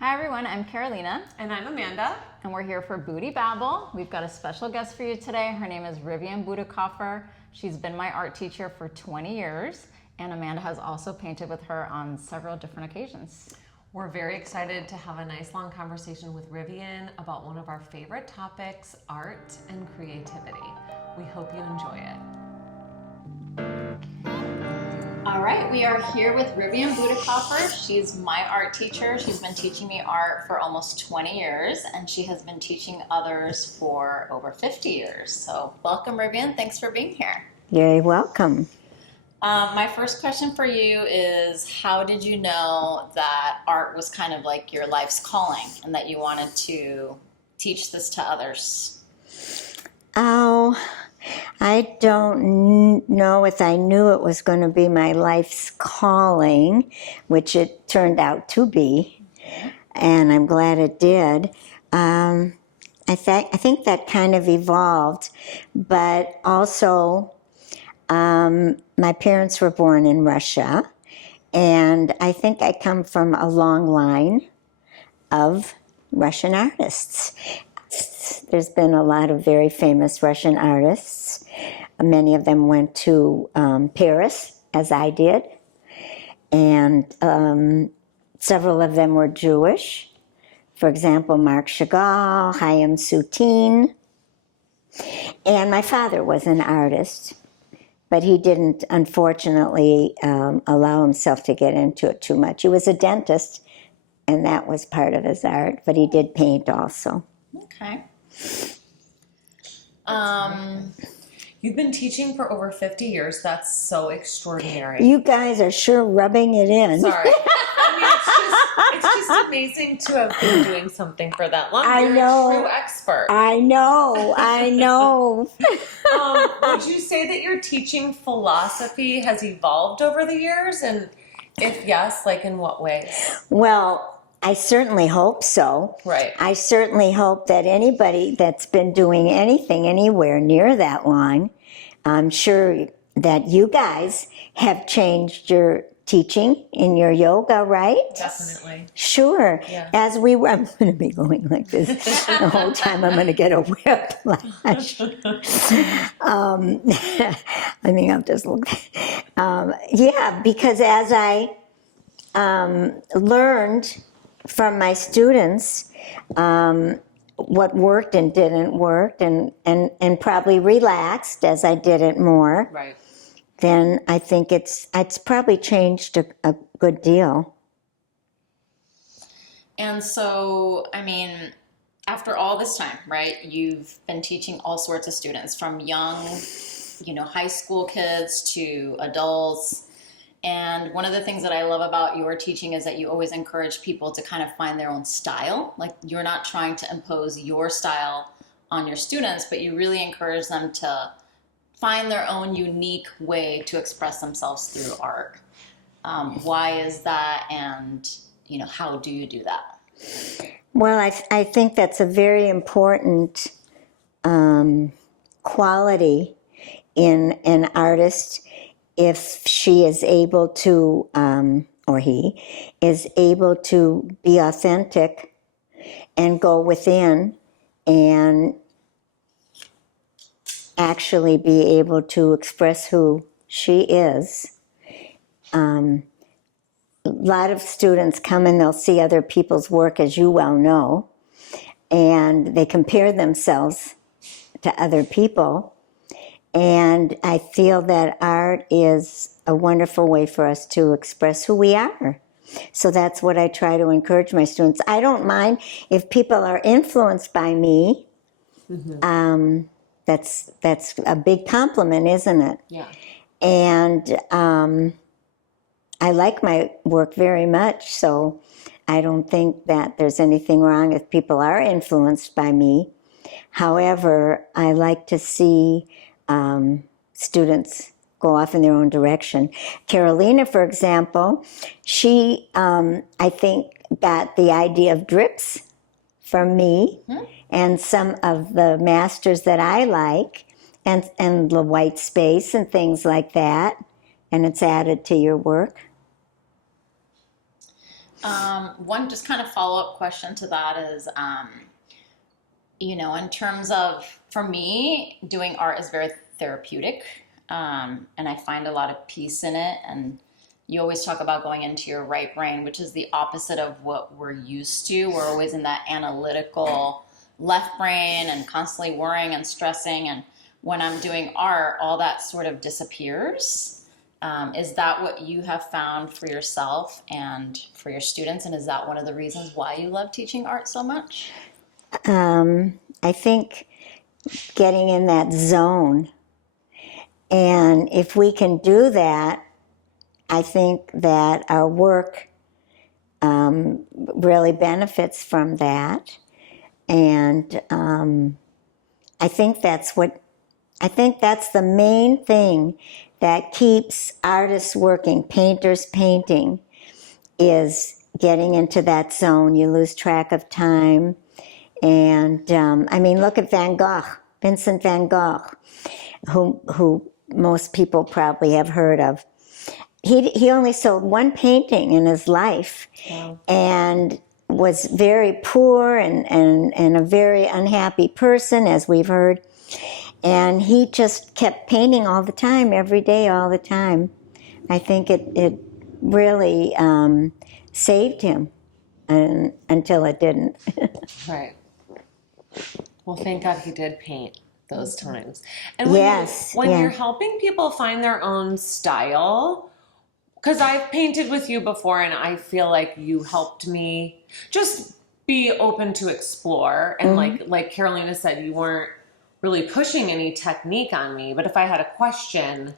Hi everyone, I'm Carolina. And I'm Amanda. And we're here for Buddhi Babble. We've got a special guest for you today. Her name is Rivian Bütikofer. She's been my art teacher for 20 years, and Amanda has also painted with her on several different occasions. We're very excited to have a nice long conversation with Rivian about one of our favorite topics, art and creativity. We hope you enjoy it. All right, we are here with Rivian Bütikofer. She's my art teacher. She's been teaching me art for almost 20 years, and she has been teaching others for over 50 years. So welcome, Rivian. Thanks for being here. You're welcome. My first question for you is, how did you know that art was kind of like your life's calling and that you wanted to teach this to others? Oh, I don't know if I knew it was going to be my life's calling, which it turned out to be, and I'm glad it did. I think that kind of evolved, but also my parents were born in Russia, and I think I come from a long line of Russian artists. There's been a lot of very famous Russian artists. Many of them went to Paris, as I did, and several of them were Jewish. For example, Marc Chagall, Chaim Soutine. And my father was an artist, but he didn't, unfortunately, allow himself to get into it too much. He was a dentist, and that was part of his art, but he did paint also. Okay. You've been teaching for over 50 years. That's so extraordinary. You guys are sure rubbing it in. Sorry. I mean, it's just amazing to have been doing something for that long. I You're know. a true expert. I know. Would you say that your teaching philosophy has evolved over the years? And if yes, like in what ways? Well, I certainly hope so. Right. I certainly hope that anybody that's been doing anything anywhere near that long, I'm sure that you guys have changed your teaching in your yoga, right? Definitely. Sure. Yeah. As we were, I'm going to be going like this the whole time. I'm going to get a whiplash. I think I'll just look. Yeah, because as I learned from my students what worked and didn't work, and probably relaxed as I did it more, Right. then I think it's probably changed a good deal. And so, I mean, after all this time, right, you've been teaching all sorts of students, from young, high school kids to adults. And one of the things that I love about your teaching is that you always encourage people to kind of find their own style. Like, you're not trying to impose your style on your students, but you really encourage them to find their own unique way to express themselves through art. Why is that, and how do you do that? Well, I think that's a very important quality in an artist, if she is able to, or he is able to be authentic and go within and actually be able to express who she is. A lot of students come and they'll see other people's work, as you well know, and they compare themselves to other people. And I feel that art is a wonderful way for us to express who we are. So that's what I try to encourage my students. I don't mind if people are influenced by me. Mm-hmm. That's a big compliment, isn't it? Yeah. And I like my work very much, so I don't think that there's anything wrong if people are influenced by me. However, I like to see students go off in their own direction. Carolina, for example, she, I think, got the idea of drips from me, and some of the masters that I like, and the white space and things like that, and it's added to your work. One just kind of follow-up question to that is, in terms of, for me, doing art is very therapeutic, and I find a lot of peace in it. And you always talk about going into your right brain, which is the opposite of what we're used to. We're always in that analytical left brain and constantly worrying and stressing. And when I'm doing art, all that sort of disappears. Is that what you have found for yourself and for your students? And is that one of the reasons why you love teaching art so much? I think getting in that zone. And if we can do that, I think that our work really benefits from that. And I think that's the main thing that keeps artists working, painters painting, is getting into that zone. You lose track of time. And look at Van Gogh, Vincent van Gogh, who most people probably have heard of. He only sold one painting in his life. Wow. And was very poor and a very unhappy person, as we've heard. And he just kept painting all the time, every day, all the time. I think it really saved him until it didn't. Right. Well, thank God he did paint those times. And when you're helping people find their own style, because I've painted with you before and I feel like you helped me just be open to explore. And like Carolina said, you weren't really pushing any technique on me, but if I had a question,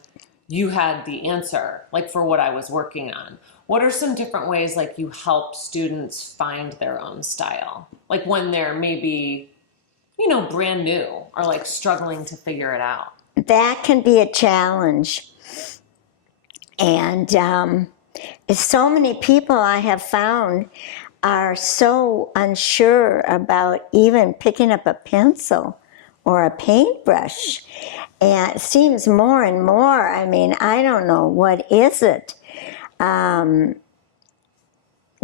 you had the answer, like for what I was working on. What are some different ways like you help students find their own style? Like when they're maybe, brand new or like struggling to figure it out. That can be a challenge. And so many people I have found are so unsure about even picking up a pencil or a paintbrush. And it seems more and more, I don't know, what is it?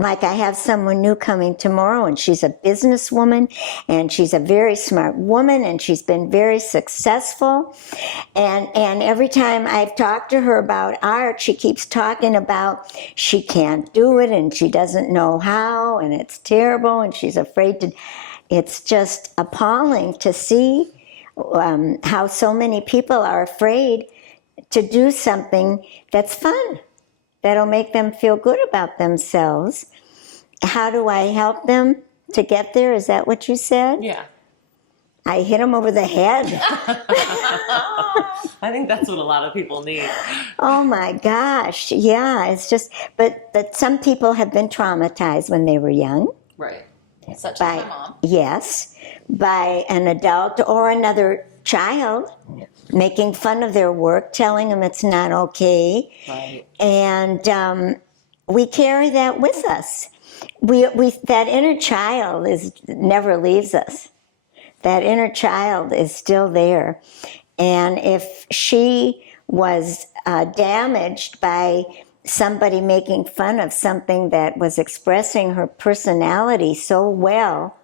Like I have someone new coming tomorrow, and she's a businesswoman, and she's a very smart woman, and she's been very successful. And every time I've talked to her about art, she keeps talking about she can't do it, and she doesn't know how, and it's terrible, and she's afraid to. It's just appalling to see how so many people are afraid to do something that's fun, that'll make them feel good about themselves. How do I help them to get there? Is that what you said? Yeah. I hit them over the head. I think that's what a lot of people need. Oh my gosh. Yeah, it's just, but some people have been traumatized when they were young. Right. Such as my mom. Yes, by an adult or another child making fun of their work, telling them it's not okay. Right. And we carry that with us. That inner child never leaves us. That inner child is still there. And if she was damaged by somebody making fun of something that was expressing her personality so well,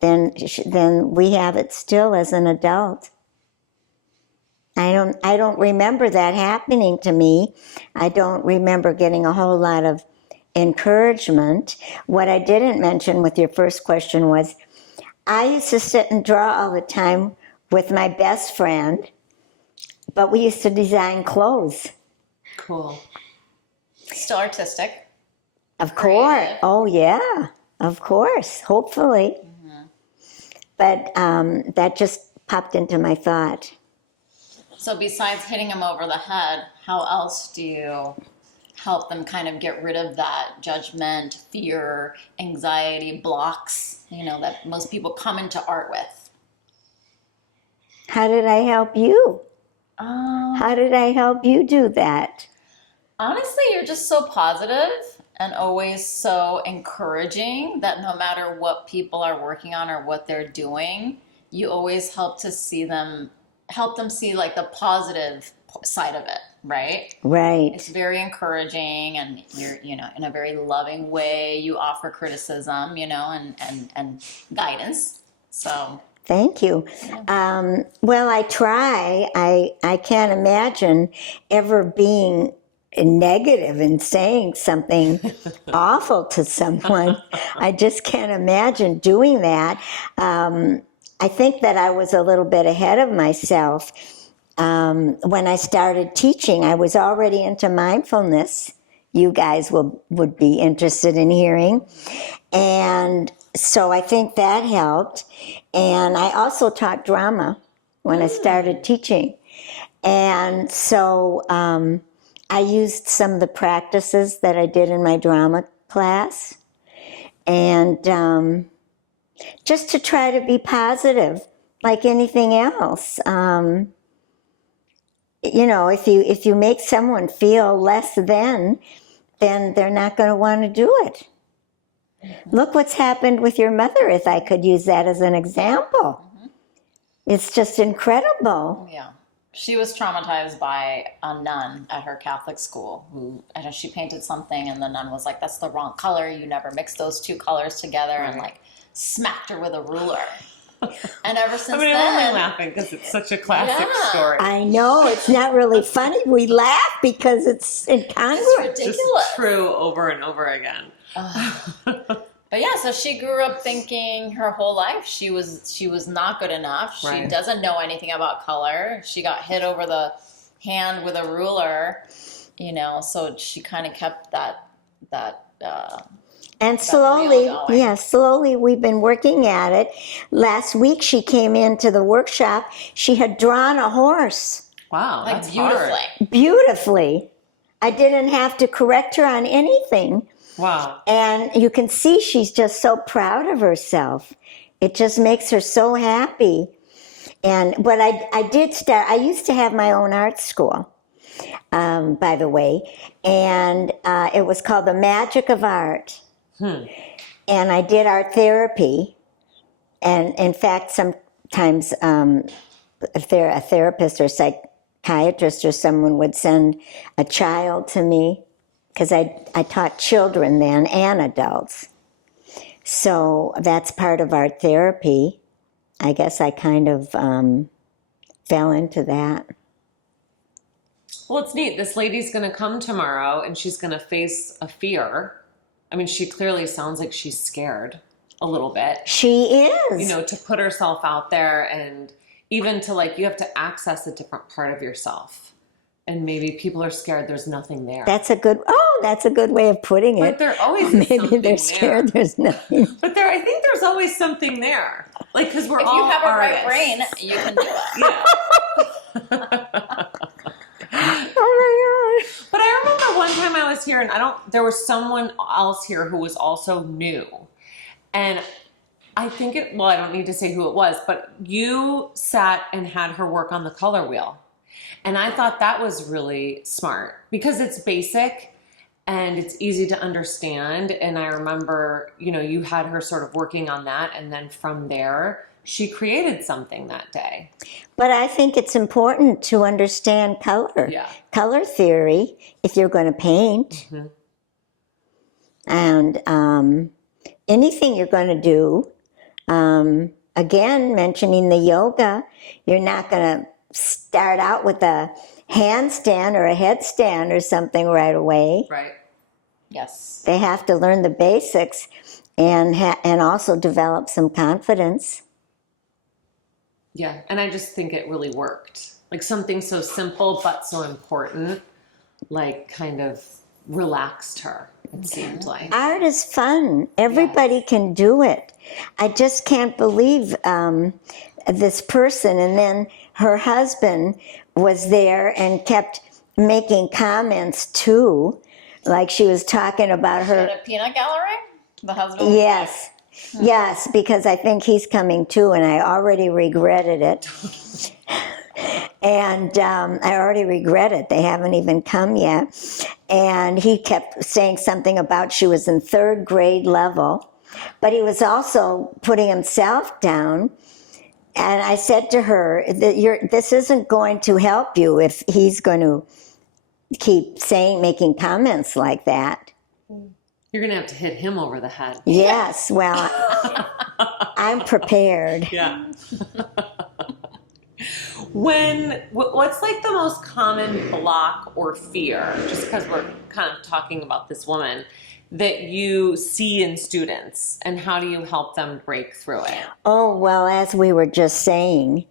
then we have it still as an adult. I don't remember that happening to me. I don't remember getting a whole lot of encouragement. What I didn't mention with your first question was, I used to sit and draw all the time with my best friend, but we used to design clothes. Cool. Still artistic. Of course. Oh, yeah. Of course. Hopefully. Mm-hmm. But that just popped into my thought. So besides hitting them over the head, how else do you help them kind of get rid of that judgment, fear, anxiety, blocks, that most people come into art with? How did I help you? How did I help you do that? Honestly, you're just so positive and always so encouraging that no matter what people are working on or what they're doing, you always help them see like the positive side of it. right? Right. It's very encouraging, and you're, in a very loving way, you offer criticism, and guidance. So Thank you. Well, I try. I can't imagine ever being negative and saying something awful to someone. I just can't imagine doing that. I think that I was a little bit ahead of myself. When I started teaching, I was already into mindfulness. You guys would be interested in hearing. And so I think that helped. And I also taught drama when I started teaching. And so I used some of the practices that I did in my drama class. And just to try to be positive, like anything else. If you make someone feel less than, then they're not going to want to do it. Look what's happened with your mother, if I could use that as an example. It's just incredible. yeah, she was traumatized by a nun at her Catholic school who, I know, she painted something, and the nun was like, "That's the wrong color. You never mix those two colors together," and like smacked her with a ruler. And ever since I'm then, only laughing because it's such a classic story. I know, it's not really funny. We laugh because it's incongruous. It's ridiculous. Just true over and over again. But yeah, so she grew up thinking her whole life she was not good enough. She Right. doesn't know anything about color. She got hit over the hand with a ruler, so she kind of kept that And slowly, reel going. slowly we've been working at it. Last week she came into the workshop. She had drawn a horse Wow, like that's beautifully. hard. beautifully. I didn't have to correct her on anything. Wow. And you can see she's just so proud of herself. It just makes her so happy. And what I did start, I used to have my own art school, by the way, and it was called The Magic of Art. And I did art therapy. And in fact, sometimes if a therapist or psychiatrist or someone would send a child to me, because I taught children then and adults. So that's part of art therapy. I guess I kind of fell into that. Well, it's neat. This lady's going to come tomorrow and she's going to face a fear. I mean, she clearly sounds like she's scared a little bit. She is. To put herself out there, and even to you have to access a different part of yourself. And maybe people are scared there's nothing there. That's a good way of putting it. But there always is Maybe something they're scared there. there's nothing. But I think there's always something there. Because we're If all you have a artists. right brain, you can do it. Yeah. Oh my God. But I remember one time I was here, and there was someone else here who was also new. And I think I don't need to say who it was, but you sat and had her work on the color wheel. And I thought that was really smart because it's basic and it's easy to understand. And I remember, you had her sort of working on that. And then from there, she created something that day. But I think it's important to understand color. Yeah. Color theory, if you're going to paint. Mm-hmm. And anything you're going to do, again, mentioning the yoga, you're not going to start out with a handstand or a headstand or something right away. Right. Yes. They have to learn the basics and also develop some confidence. Yeah. And I just think it really worked. Like something so simple but so important, kind of relaxed her, it seemed like. Art is fun. Everybody can do it. I just can't believe this person. And then her husband was there and kept making comments too, like she was talking about her. At a peanut gallery? The husband? Yes. Yes, because I think he's coming too, and I already regretted it. And I already regret it. They haven't even come yet. And he kept saying something about she was in third grade level, but he was also putting himself down. And I said to her that this isn't going to help you if he's going to keep making comments like that. You're going to have to hit him over the head. Yes, well, I'm prepared. Yeah. What's like the most common block or fear, just because we're kind of talking about this woman, that you see in students, and how do you help them break through it? Oh, well, as we were just saying,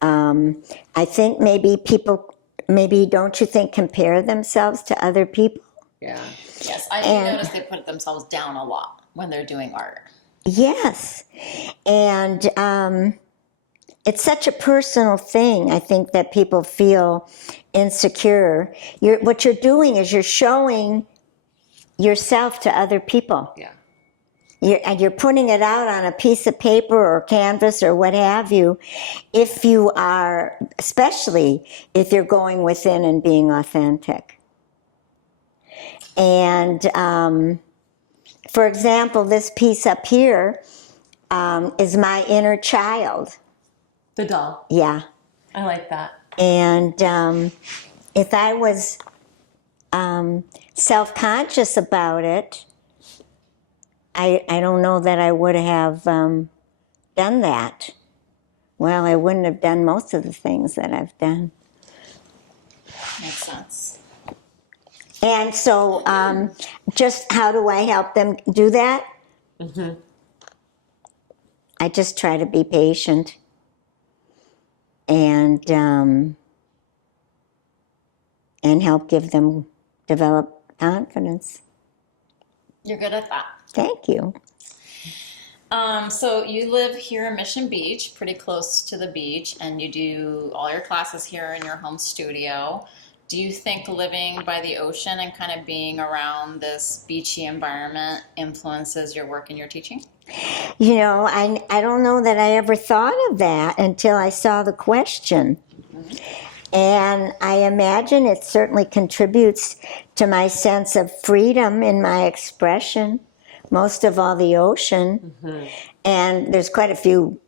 I think maybe people, don't you think, compare themselves to other people? Yeah. Yes, I do notice they put themselves down a lot when they're doing art. Yes, and it's such a personal thing, I think, that people feel insecure. What you're doing is you're showing yourself to other people. Yeah. And you're putting it out on a piece of paper or canvas or what have you, if you are, especially if you're going within and being authentic. And for example, this piece up here is my inner child. The doll. Yeah. I like that. And if I was self-conscious about it, I don't know that I would have done that. Well, I wouldn't have done most of the things that I've done. Makes sense. And so just how do I help them do that? Mm-hmm. I just try to be patient and help develop confidence. You're good at that. Thank you. So you live here in Mission Beach, pretty close to the beach, and you do all your classes here in your home studio. Do you think living by the ocean and kind of being around this beachy environment influences your work and your teaching? You know, I don't know that I ever thought of that until I saw the question. Mm-hmm. And I imagine it certainly contributes to my sense of freedom in my expression, most of all the ocean. Mm-hmm. And there's quite a few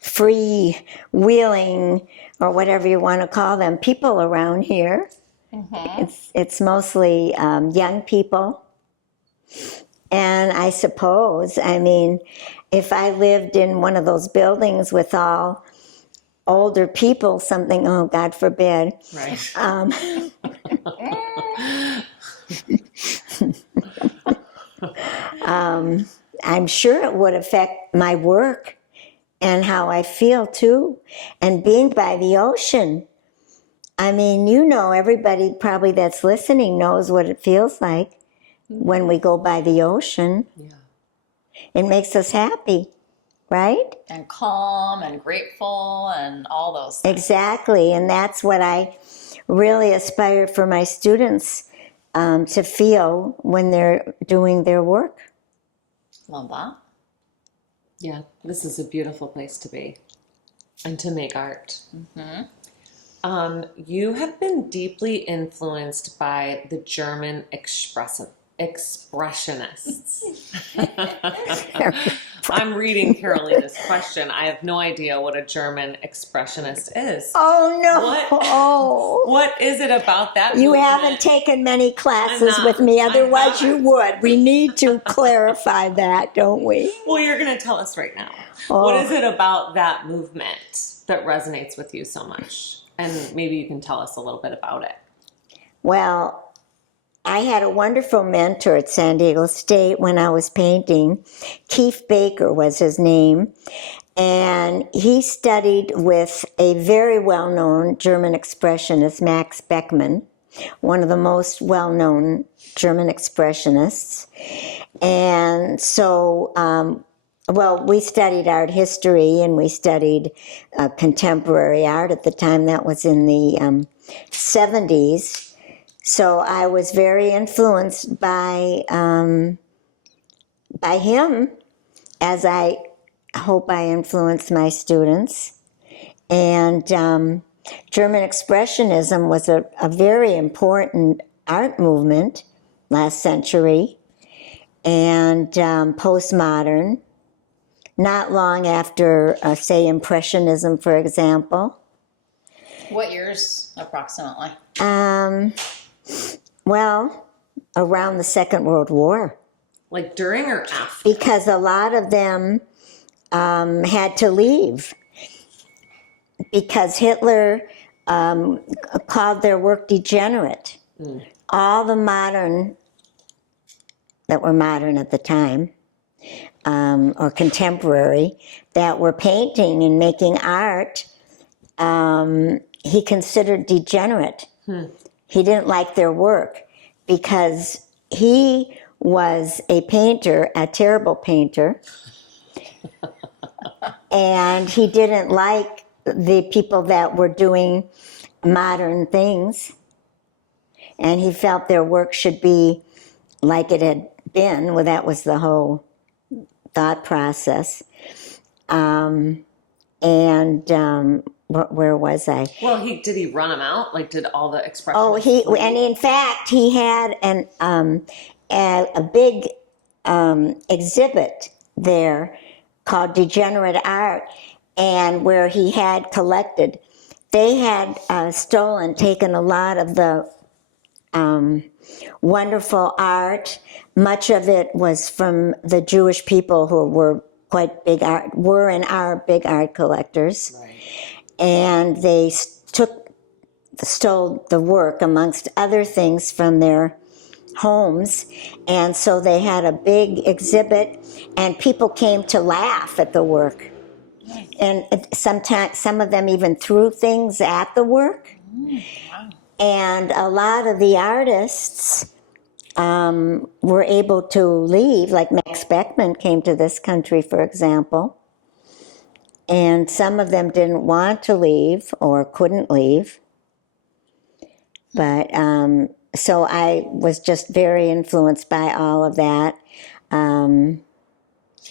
free-wheeling, or whatever you want to call them, people around here. Mm-hmm. It's mostly young people. And I suppose, if I lived in one of those buildings with all older people, something, oh, God forbid. Right. I'm sure it would affect my work and how I feel too. And being by the ocean, everybody probably that's listening knows what it feels like when we go by the ocean. Yeah. It makes us happy, right? And calm and grateful and all those things. Exactly, and that's what I really aspire for my students to feel when they're doing their work. Love that. Yeah, this is a beautiful place to be and to make art. Mm-hmm. You have been deeply influenced by the German expressionists. I'm reading Carolina's question. I have no idea what a German expressionist is. Oh, no. What is it about that You movement? haven't taken many classes with me, otherwise you would. We need to clarify that, don't we? Well, you're going to tell us right now. Oh. What is it about that movement that resonates with you so much? And maybe you can tell us a little bit about it. Well, I had a wonderful mentor at San Diego State when I was painting. Keith Baker was his name. And he studied with a very well-known German expressionist, Max Beckmann, one of the most well-known German expressionists. And so, we studied art history and we studied contemporary art at the time. That was in the 70s. So I was very influenced by him, as I hope I influenced my students. And German Expressionism was a very important art movement last century, and postmodern, not long after, say, Impressionism, for example. What years approximately? Well, around the Second World War. Like during or after? Because a lot of them had to leave because Hitler called their work degenerate. All the modern, that were modern at the time, or contemporary, that were painting and making art, he considered degenerate. He didn't like their work because he was a painter, a terrible painter, and he didn't like the people that were doing modern things, and he felt their work should be like it had been. Well, that was the whole thought process. Where was I? Well, did he run them out? Like, did all the expressionists? Oh, and in fact, he had a big exhibit there called Degenerate Art, and where he had collected, they had taken a lot of the wonderful art. Much of it was from the Jewish people who were quite big art, were and are big art collectors. Right. And they stole the work, amongst other things, from their homes. And so they had a big exhibit, and people came to laugh at the work. And sometimes some of them even threw things at the work. And a lot of the artists were able to leave, like Max Beckmann came to this country, for example. And some of them didn't want to leave or couldn't leave. But so I was just very influenced by all of that.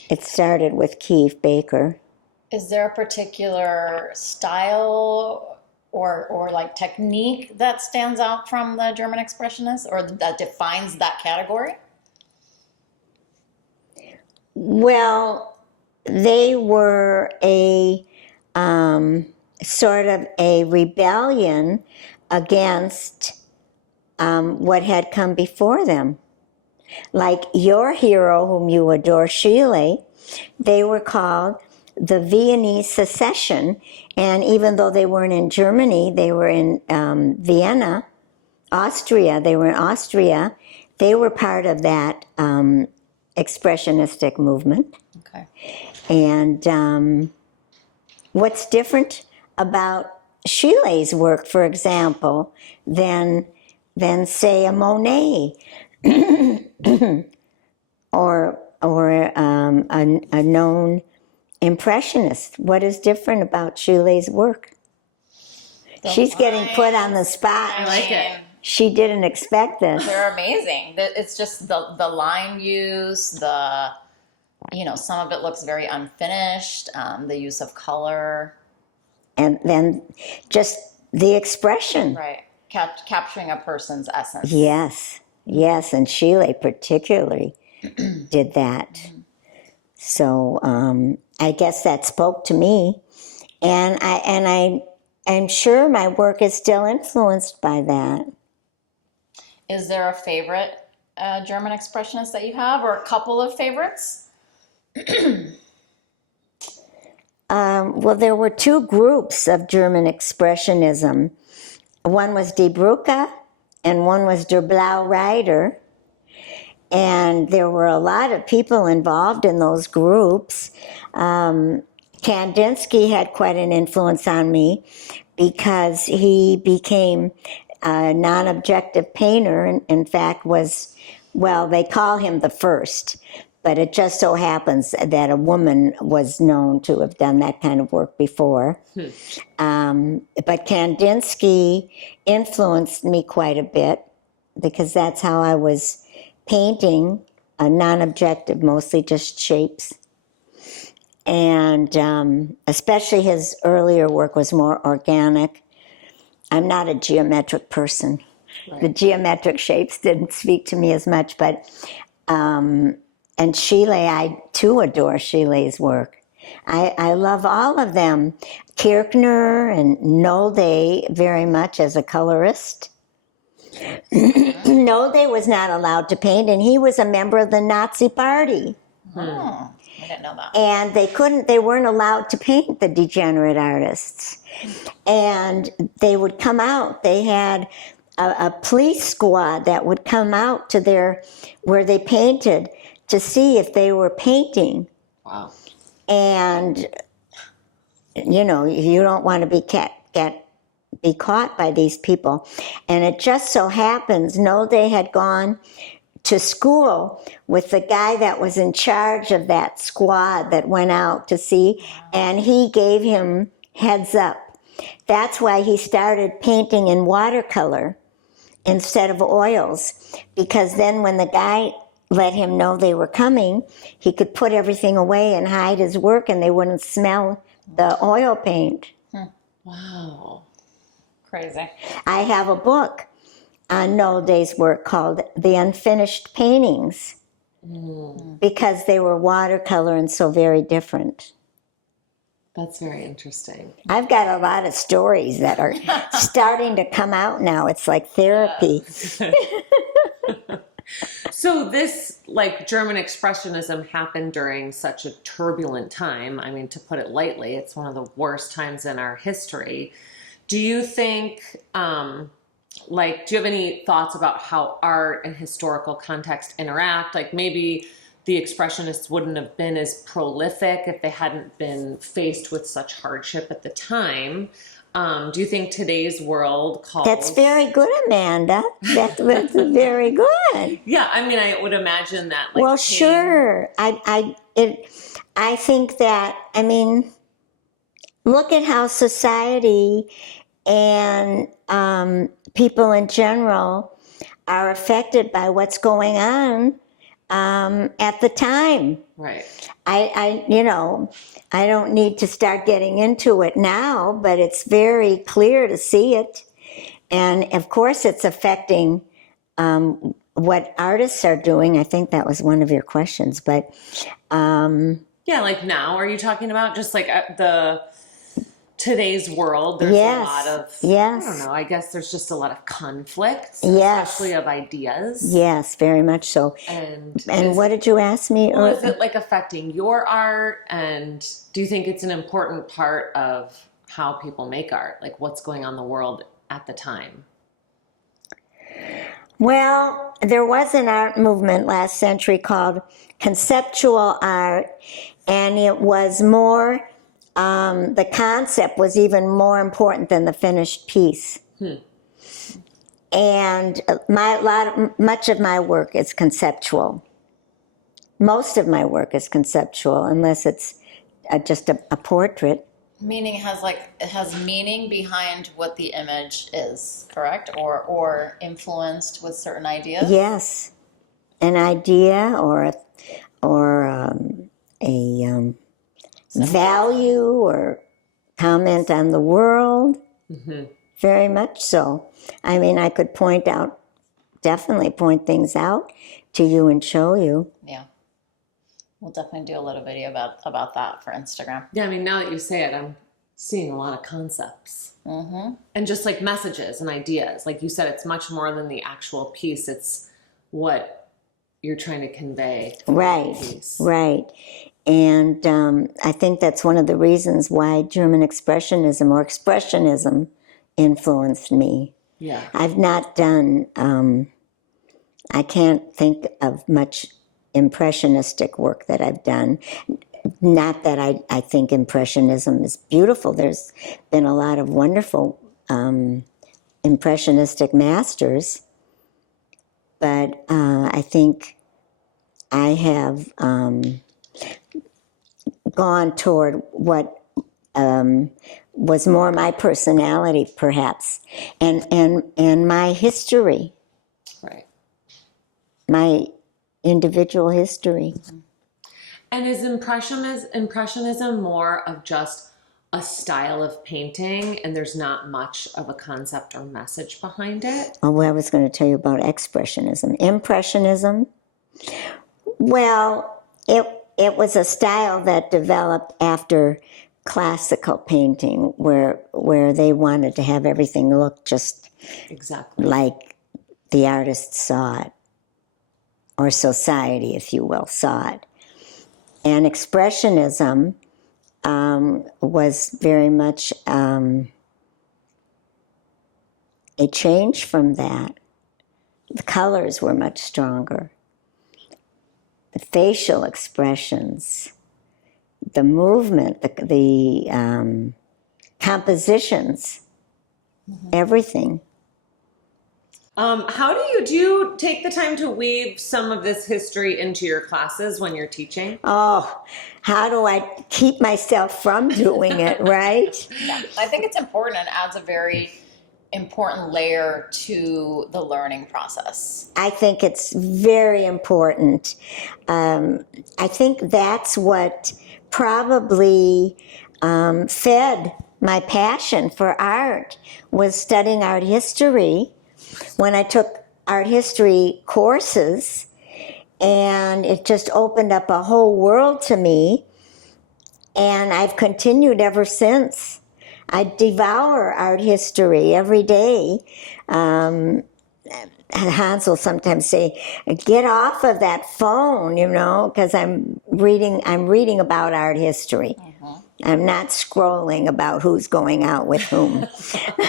It started with Keith Baker. Is there a particular style or like technique that stands out from the German Expressionists, or that defines that category? Well, they were a sort of a rebellion against what had come before them. Like your hero, whom you adore, Schiele, they were called the Viennese Secession, and even though they weren't in Germany, they were in Vienna, Austria. They were in Austria. They were part of that expressionistic movement. Okay. And what's different about Schiele's work, for example, than say a Monet or a known Impressionist? What is different about Schiele's work? She's getting put on the spot. I like it. She didn't expect this. They're amazing. It's just the line use, some of it looks very unfinished, the use of color. And then just the expression. Right. Capturing a person's essence. Yes, and Schiele particularly did that. So I guess that spoke to me, and I'm sure my work is still influenced by that. Is there a favorite German expressionist that you have, or a couple of favorites? Well, there were two groups of German expressionism. One was Die Brücke, and one was Der Blaue Reiter. And there were a lot of people involved in those groups. Kandinsky had quite an influence on me because he became a non-objective painter, and in fact they call him the first, but it just so happens that a woman was known to have done that kind of work before. But Kandinsky influenced me quite a bit because that's how I was painting, non-objective, mostly just shapes. And especially his earlier work was more organic. I'm not a geometric person. Right. The geometric shapes didn't speak to me as much, but and Schiele, I too adore Schiele's work. I love all of them. Kirchner and Nolde very much as a colorist. Nolde was not allowed to paint, and he was a member of the Nazi Party. Oh, I didn't know that. And they weren't allowed to paint the degenerate artists. And they would come out. They had a police squad that would come out to where they painted to see if they were painting. Wow. And, you know, you don't want to be caught by these people. And it just so happens Nolde had gone to school with the guy that was in charge of that squad that went out to see, and he gave him heads up. That's why he started painting in watercolor instead of oils, because then when the guy let him know they were coming, he could put everything away and hide his work, and they wouldn't smell the oil paint. Wow. Crazy. I have a book on Nolde's work called The Unfinished Paintings, because they were watercolor and so very different. That's very interesting. I've got a lot of stories that are starting to come out now. It's like therapy. So this, like, German Expressionism happened during such a turbulent time. I mean, to put it lightly, it's one of the worst times in our history. Do you think, do you have any thoughts about how art and historical context interact? Like, maybe the Expressionists wouldn't have been as prolific if they hadn't been faced with such hardship at the time. Do you think today's world calls... That's very good, Amanda. That's very good. Yeah, I mean, I would imagine that. Like, well, sure. I think that, I mean, look at how society and people in general are affected by what's going on at the time. Right. I don't need to start getting into it now, but it's very clear to see it. And of course it's affecting what artists are doing. I think that was one of your questions, but yeah, like now, are you talking about just like today's world? There's a lot of, I don't know, I guess there's just a lot of conflicts, especially of ideas. Yes, very much so. And what did you ask me? Well, is it like affecting your art? And do you think it's an important part of how people make art? Like what's going on in the world at the time? Well, there was an art movement last century called conceptual art, and it was more... the concept was even more important than the finished piece. And much of my work is conceptual. Most of my work is conceptual, unless it's just a portrait. Meaning it has meaning behind what the image is, correct? Or influenced with certain ideas? Yes, an idea or a value or comment on the world. Very much so. I mean, I could definitely point things out to you and show you. Yeah. We'll definitely do a little video about that for Instagram. Yeah, I mean, now that you say it, I'm seeing a lot of concepts. And just like messages and ideas. Like you said, it's much more than the actual piece. It's what you're trying to convey. Right, right. And I think that's one of the reasons why German Expressionism or Expressionism influenced me. Yeah. I've not done, I can't think of much impressionistic work that I've done. Not that I think Impressionism is beautiful. There's been a lot of wonderful impressionistic masters, but I think I have gone toward what was more my personality, perhaps, and my history, right? My individual history. And is impressionism more of just a style of painting, and there's not much of a concept or message behind it? Oh, well, I was going to tell you about expressionism. Impressionism. Well, it was a style that developed after classical painting, where they wanted to have everything look just exactly like the artist saw it, or society, if you will, saw it. And Expressionism was very much a change from that. The colors were much stronger. The facial expressions, the movement, the compositions, everything. How do you take the time to weave some of this history into your classes when you're teaching? Oh, how do I keep myself from doing it, right? Yeah, I think it's important and adds a very important layer to the learning process. I think it's very important. I think that's what probably fed my passion for art, was studying art history when I took art history courses, and it just opened up a whole world to me, and I've continued ever since. I devour art history every day. Hans will sometimes say, "Get off of that phone," because I'm reading about art history. I'm not scrolling about who's going out with whom.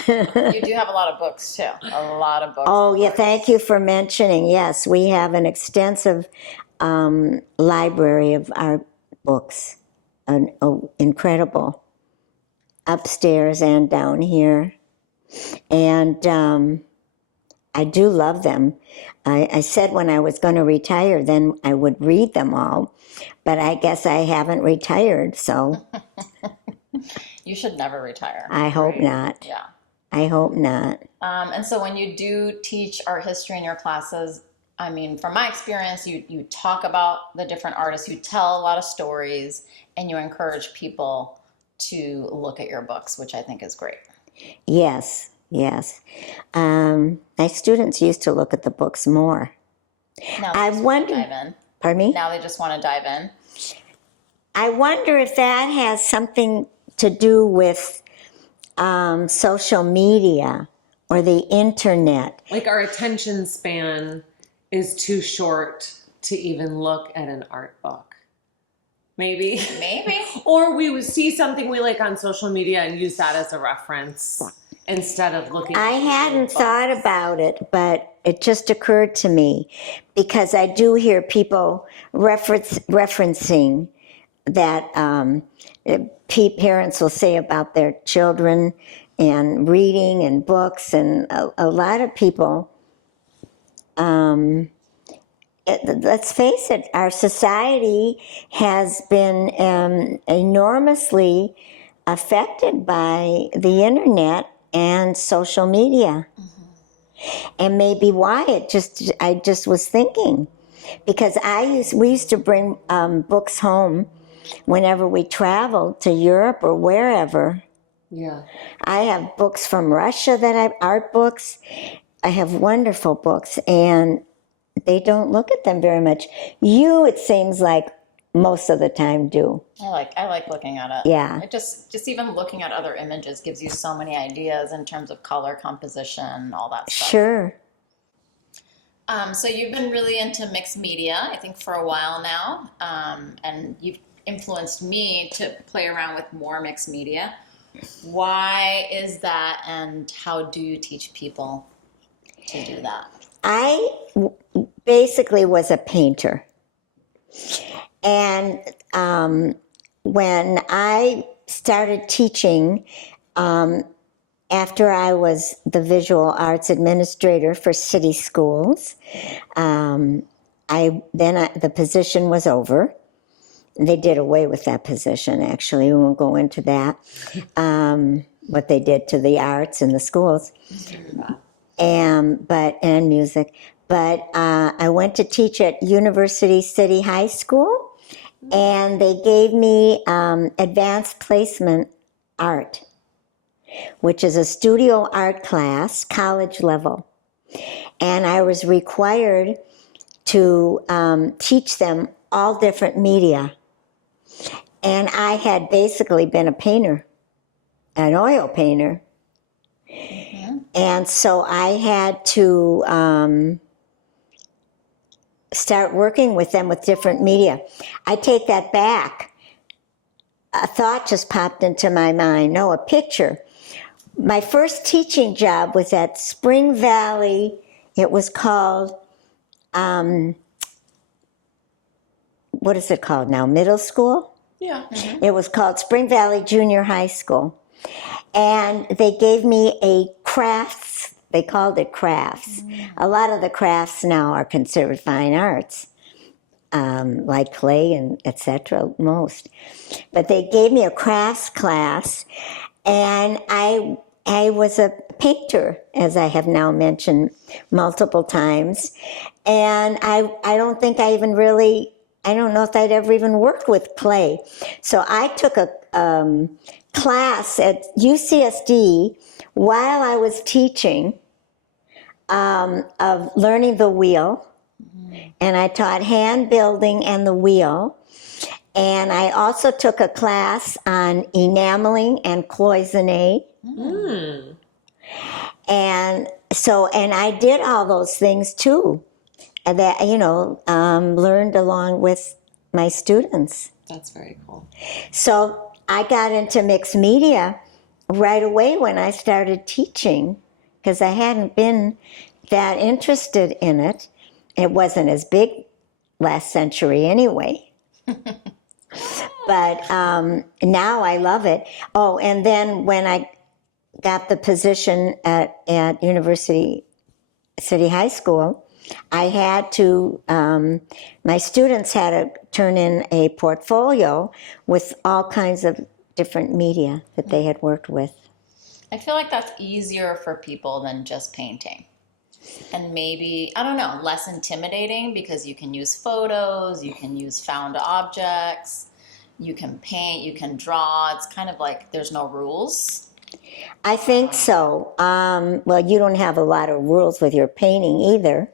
You do have a lot of books too. A lot of books. Oh, yeah, thank you for mentioning. Yes, we have an extensive library of art books. Incredible. Upstairs and down here. And I do love them. I said when I was going to retire, then I would read them all. But I guess I haven't retired, so. You should never retire. I hope not. Yeah. I hope not. And so when you do teach art history in your classes, I mean, from my experience, you talk about the different artists, you tell a lot of stories, and you encourage people to look at your books, which I think is great. Yes, yes. My students used to look at the books more. Now I wonder. dive in. Pardon me? Now they just want to dive in. I wonder if that has something to do with social media or the internet. Like our attention span is too short to even look at an art book. Maybe. Or we would see something we like on social media and use that as a reference instead of looking I at hadn't books. thought about it, but it just occurred to me, because I do hear people referencing that parents will say about their children and reading and books, and a lot of people, let's face it, our society has been enormously affected by the internet and social media. And maybe why I just was thinking, because we used to bring books home whenever we traveled to Europe or wherever. Yeah. I have books from Russia art books. I have wonderful books, and they don't look at them very much. It seems like most of the time do. I like looking at it. Yeah. It just even looking at other images gives you so many ideas in terms of color composition, all that stuff. Sure. So you've been really into mixed media, I think, for a while now, and you've influenced me to play around with more mixed media. Why is that, and how do you teach people to do that? I basically was a painter. And when I started teaching, after I was the visual arts administrator for city schools, the position was over. They did away with that position, actually. We won't go into that, what they did to the arts in the schools, and music. But I went to teach at University City High School, and they gave me advanced placement art, which is a studio art class, college level. And I was required to teach them all different media. And I had basically been a painter, an oil painter. And so I had to start working with them with different media. I take that back. A thought just popped into my mind. No, a picture. My first teaching job was at Spring Valley. It was called, what is it called now? Middle school? Yeah. It was called Spring Valley Junior High School. And they gave me a crafts, they called it crafts. A lot of the crafts now are considered fine arts, like clay and etc. most. But they gave me a crafts class, and I was a painter, as I have now mentioned multiple times. And I don't think I even really, I don't know if I'd ever even worked with clay. So I took a class at UCSD while I was teaching of learning the wheel. And I taught hand building and the wheel. And I also took a class on enameling and cloisonne. And so, and I did all those things too. And that, learned along with my students. That's very cool. So I got into mixed media right away when I started teaching, because I hadn't been that interested in it. It wasn't as big last century anyway. But now I love it. Oh, and then when I got the position at University City High School, I had to, my students had to turn in a portfolio with all kinds of different media that they had worked with. I feel like that's easier for people than just painting. And maybe, I don't know, less intimidating because you can use photos, you can use found objects, you can paint, you can draw. It's kind of like there's no rules. I think so. Well, you don't have a lot of rules with your painting either.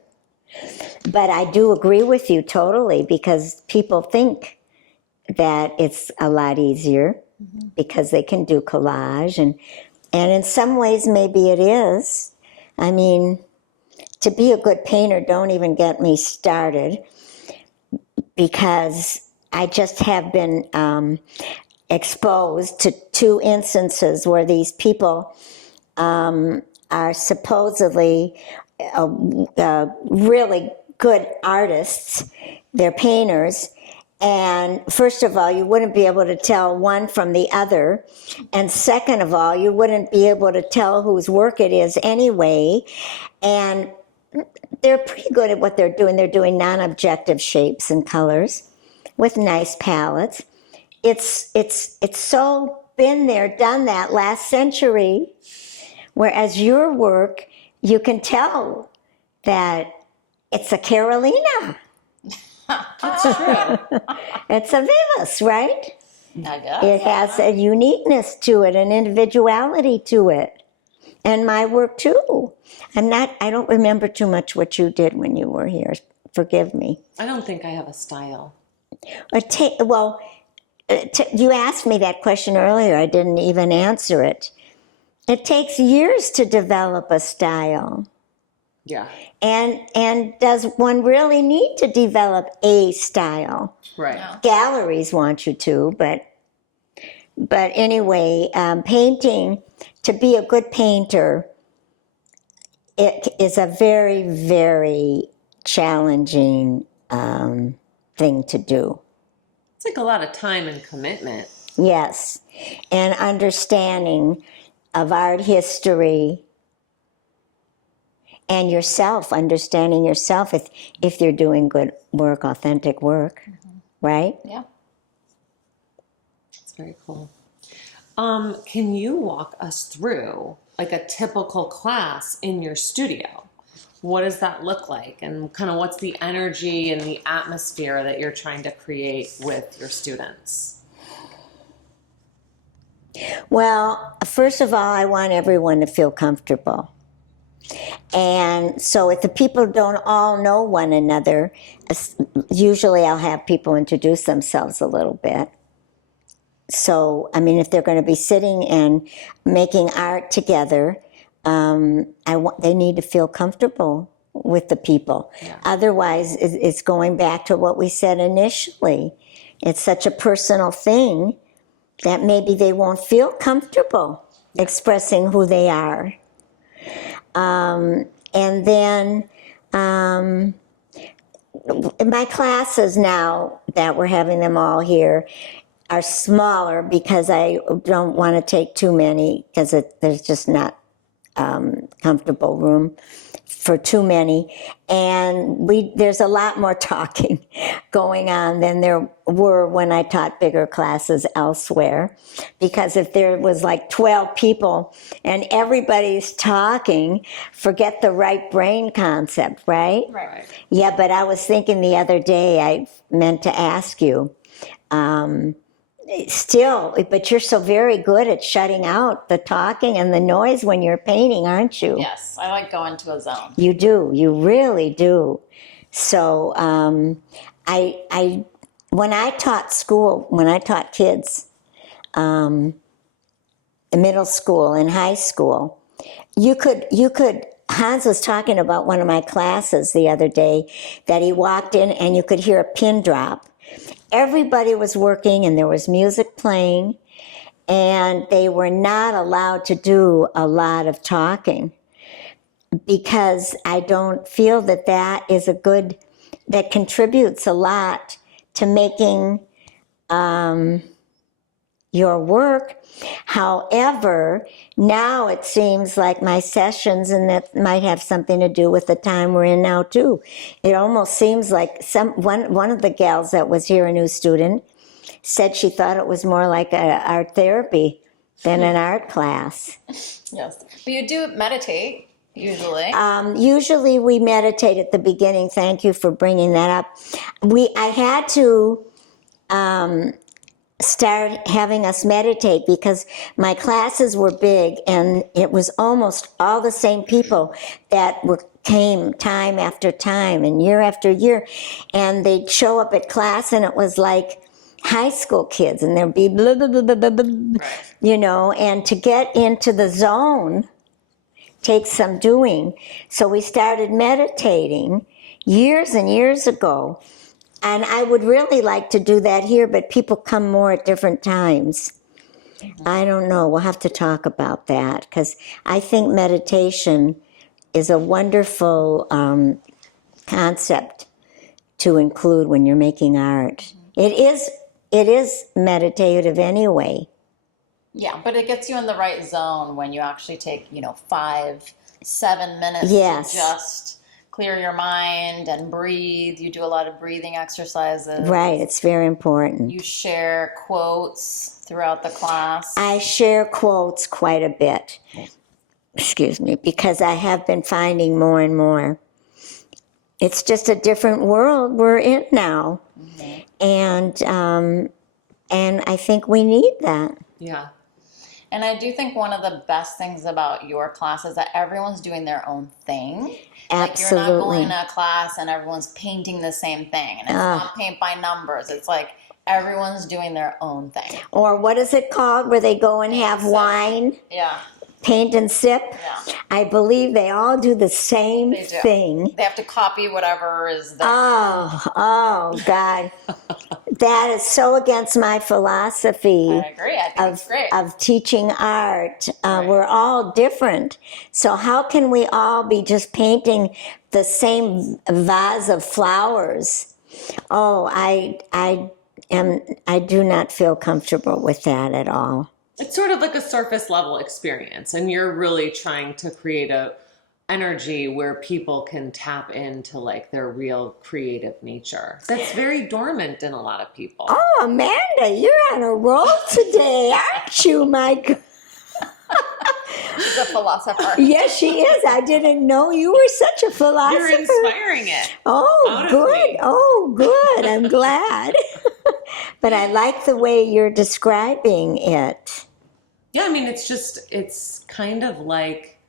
But I do agree with you totally, because people think that it's a lot easier because they can do collage. And in some ways, maybe it is. I mean, to be a good painter, don't even get me started, because I just have been exposed to two instances where these people are supposedly really good artists. They're painters. And first of all, you wouldn't be able to tell one from the other. And second of all, you wouldn't be able to tell whose work it is anyway. And they're pretty good at what they're doing. They're doing non-objective shapes and colors with nice palettes. It's so been there, done that last century, whereas your work, you can tell that it's a Carolina. That's true. It's a Vivus, right? I guess. It has a uniqueness to it, an individuality to it. And my work too. I don't remember too much what you did when you were here. Forgive me. I don't think I have a style. You asked me that question earlier. I didn't even answer it. It takes years to develop a style. Yeah. And does one really need to develop a style? Right. No. Galleries want you to, but anyway, painting, to be a good painter, it is a very, very challenging thing to do. It's like a lot of time and commitment. Yes, and understanding of art history and yourself, understanding yourself if you're doing good work, authentic work, right? Yeah. That's very cool. Can you walk us through like a typical class in your studio? What does that look like? And kind of what's the energy and the atmosphere that you're trying to create with your students? Well, first of all, I want everyone to feel comfortable. And so if the people don't all know one another, usually I'll have people introduce themselves a little bit. So, I mean, if they're going to be sitting and making art together, they need to feel comfortable with the people. Yeah. Otherwise, it's going back to what we said initially. It's such a personal thing that maybe they won't feel comfortable expressing who they are. And then my classes now that we're having them all here are smaller because I don't want to take too many because there's just not comfortable room for too many. And there's a lot more talking going on than there were when I taught bigger classes elsewhere. Because if there was like 12 people and everybody's talking, forget the right brain concept, right? Right. Yeah, but I was thinking the other day, I meant to ask you, still, but you're so very good at shutting out the talking and the noise when you're painting, aren't you? Yes, I like going to a zone. You do. You really do. So when I taught kids, middle school and high school, you could. Hans was talking about one of my classes the other day that he walked in and you could hear a pin drop. Everybody was working and there was music playing, and they were not allowed to do a lot of talking because I don't feel that is that contributes a lot to making your work. However, now it seems like my sessions, and that might have something to do with the time we're in now too. It almost seems like one of the gals that was here, a new student, said she thought it was more like art therapy than an art class. Yes, but you do meditate usually. Usually we meditate at the beginning. Thank you for bringing that up. I had to start having us meditate because my classes were big and it was almost all the same people that came time after time and year after year, and they'd show up at class and it was like high school kids and there'd be blah, blah, blah, blah, blah, blah, you know, and to get into the zone takes some doing. So we started meditating years and years ago. And I would really like to do that here, but people come more at different times. I don't know. We'll have to talk about that because I think meditation is a wonderful concept to include when you're making art. It is meditative anyway. Yeah, but it gets you in the right zone when you actually take, 5-7 minutes Yes. to just clear your mind and breathe. You do a lot of breathing exercises. Right, it's very important. You share quotes throughout the class. I share quotes quite a bit. Excuse me, because I have been finding more and more. It's just a different world we're in now. Mm-hmm. And I think we need that. Yeah. And I do think one of the best things about your class is that everyone's doing their own thing. Absolutely. Like you're not going to a class and everyone's painting the same thing. And it's not paint by numbers. It's like everyone's doing their own thing. Or what is it called where they go and have wine? Yeah. Paint and sip? Yeah. I believe they all do the same thing. They have to copy whatever is there. Oh, God. That is so against my philosophy. I agree. I think it's great. Of teaching art. We're all different. So how can we all be just painting the same vase of flowers? Oh, I do not feel comfortable with that at all. It's sort of like a surface level experience, and you're really trying to create a energy where people can tap into like their real creative nature. That's very dormant in a lot of people. Oh, Amanda, you're on a roll today, aren't you, my God? She's a philosopher. Yes, she is. I didn't know you were such a philosopher. You're inspiring it. Oh, good. Oh, good. I'm glad. But I like the way you're describing it. Yeah, I mean, it's kind of like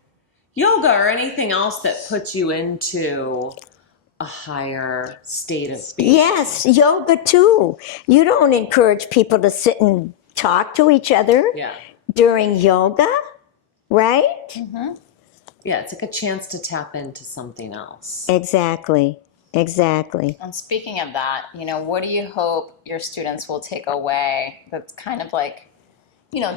yoga or anything else that puts you into a higher state of being. Yes, yoga too. You don't encourage people to sit and talk to each other during yoga, right? Mm-hmm. Yeah, it's like a chance to tap into something else. Exactly. And speaking of that, what do you hope your students will take away that's kind of like,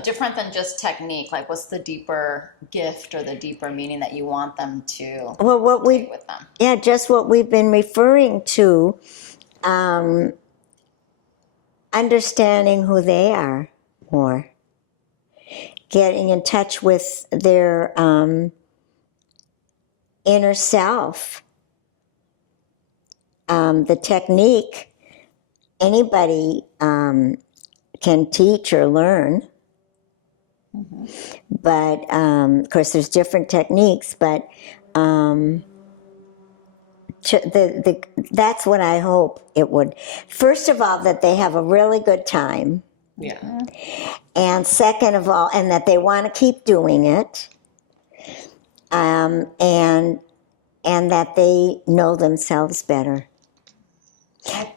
different than just technique? Like, what's the deeper gift or the deeper meaning that you want them to take with them? Yeah, just what we've been referring to, understanding who they are more, getting in touch with their inner self. The technique, anybody can teach or learn. Mm-hmm. But, of course, there's different techniques, but that's what I hope it would. First of all, that they have a really good time. Yeah. And second of all, and that they want to keep doing it. And that they know themselves better.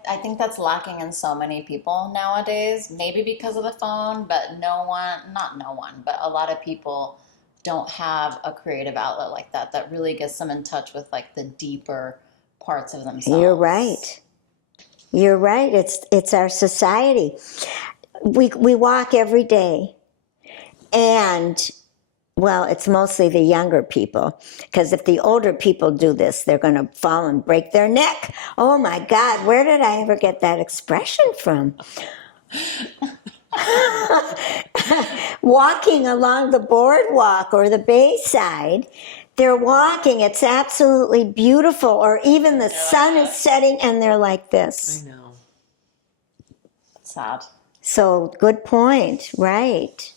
I think that's lacking in so many people nowadays, maybe because of the phone, but not no one, but a lot of people don't have a creative outlet like that really gets them in touch with like the deeper parts of themselves. You're right. It's our society. We walk every day, and well, it's mostly the younger people, because if the older people do this, they're going to fall and break their neck. Oh my God, where did I ever get that expression from? Walking along the boardwalk or the bayside, they're walking, it's absolutely beautiful, or even the sun is setting and they're like this. I know. Sad. So, good point, right.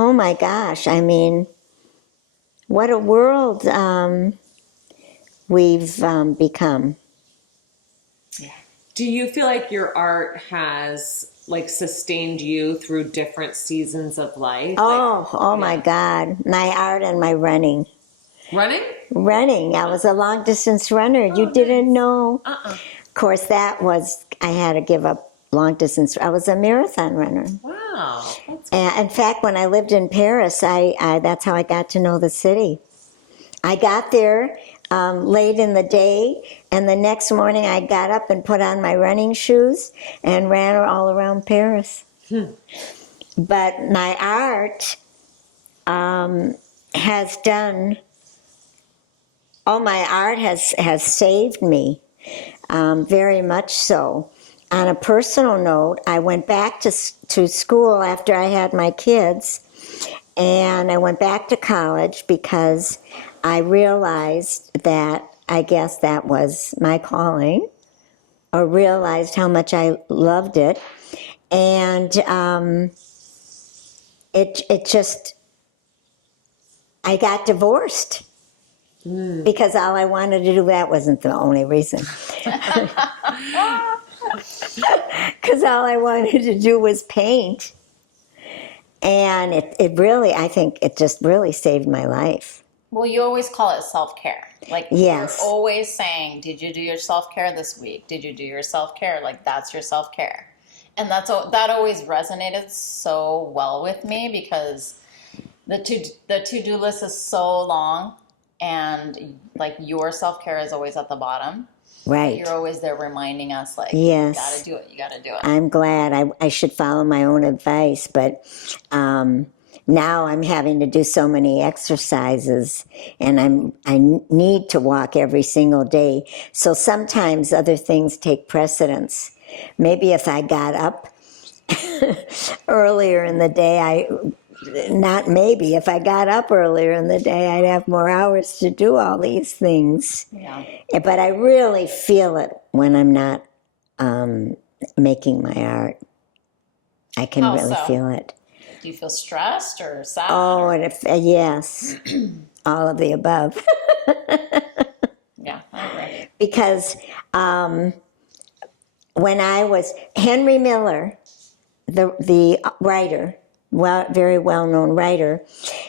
Oh my gosh, I mean, what a world we've become. Yeah. Do you feel like your art has like sustained you through different seasons of life? Oh my God, my art and my running. Running, I was a long distance runner. You didn't know? Of course, I had to give up long distance. I was a marathon runner. Wow. And in fact, when I lived in Paris, that's how I got to know the city. I got there late in the day, and the next morning I got up and put on my running shoes and ran all around Paris. But my art has saved me, very much so. On a personal note, I went back to school after I had my kids, and I went back to college because I realized that I guess that was my calling, or realized how much I loved it. And I got divorced. Because all I wanted to do, that wasn't the only reason. Because all I wanted to do was paint. And it really, I think it just really saved my life. Well, you always call it self-care. Like, yes. You're always saying, did you do your self-care this week? Did you do your self-care? Like, that's your self-care. And that always resonated so well with me, because the to-do list is so long, and like your self-care is always at the bottom. Right. You're always there reminding us, like, yes. you gotta do it. I'm glad. I should follow my own advice, but now I'm having to do so many exercises, and I need to walk every single day. So sometimes other things take precedence. Maybe if I got up earlier in the day, if I got up earlier in the day, I'd have more hours to do all these things. Yeah. But I really feel it when I'm not making my art. I can really feel it. Do you feel stressed or sad? Oh, yes. All of the above. Yeah, I agree. Because when I was Henry Miller, the writer, very well-known writer,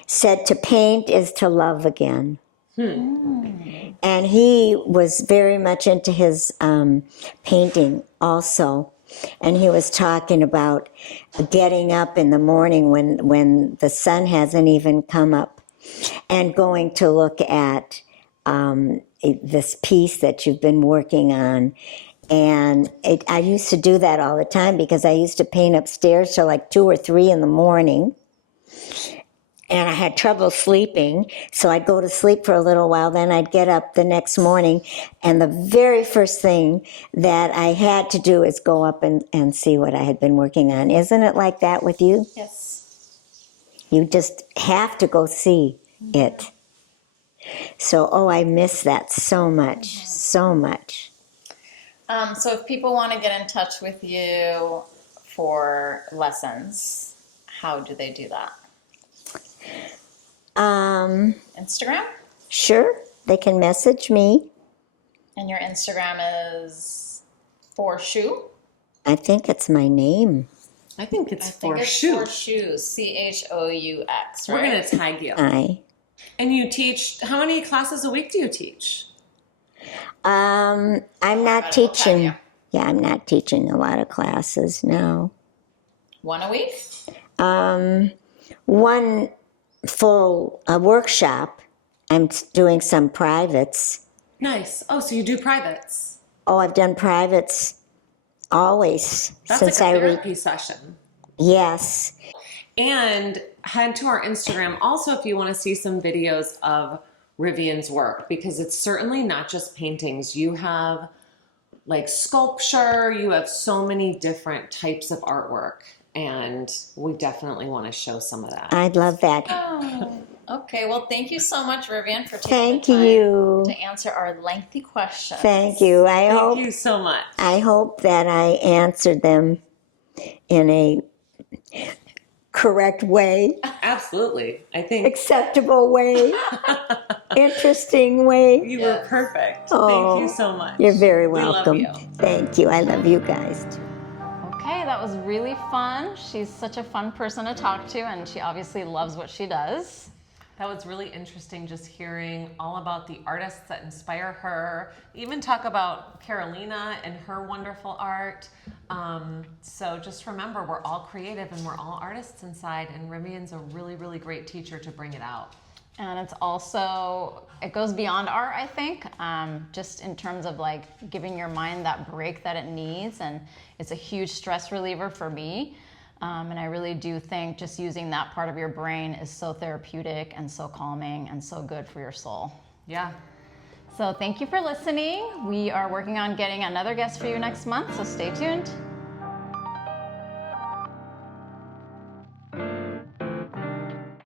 said to paint is to love again. And he was very much into his painting also. And he was talking about getting up in the morning when the sun hasn't even come up and going to look at this piece that you've been working on. And I used to do that all the time because I used to paint upstairs till like 2 or 3 in the morning. And I had trouble sleeping, so I'd go to sleep for a little while, then I'd get up the next morning, and the very first thing that I had to do is go up and see what I had been working on. Isn't it like that with you? Yes. You just have to go see it. So, I miss that so much, so much. So if people want to get in touch with you for lessons, how do they do that? Instagram? Sure, they can message me. And your Instagram is for shoe? I think it's my name. I think it's For shoe. For shoes, CHOUX, right? We're going to tag you. Hi. And you teach, how many classes a week do you teach? I'm not teaching. Yeah, I'm not teaching a lot of classes, no. One a week? One full workshop. I'm doing some privates. Nice. Oh, so you do privates. I've done privates always. That's since like a therapy session. Yes. And head to our Instagram also if you want to see some videos of Rivian's work, because it's certainly not just paintings. You have like sculpture, you have so many different types of artwork, and we definitely want to show some of that. I'd love that. Oh, okay. Well, thank you so much, Rivian, for taking Thank the time you. to answer our lengthy questions. Thank you. Thank you so much. I hope that I answered them in a correct way, Absolutely. I think acceptable way, interesting way. you were perfect. Oh, Thank you so much. You're very We love welcome. you. Thank you. I love you guys too. Okay, that was really fun. She's such a fun person to talk to, and she obviously loves what she does. That was really interesting, just hearing all about the artists that inspire her. Even talk about Carolina and her wonderful art. So just remember, we're all creative and we're all artists inside, and Rivian's a really, really great teacher to bring it out. And it's also, it goes beyond art, I think, just in terms of like giving your mind that break that it needs. And it's a huge stress reliever for me. And I really do think just using that part of your brain is so therapeutic and so calming and so good for your soul. Yeah. So thank you for listening. We are working on getting another guest for you next month, so stay tuned.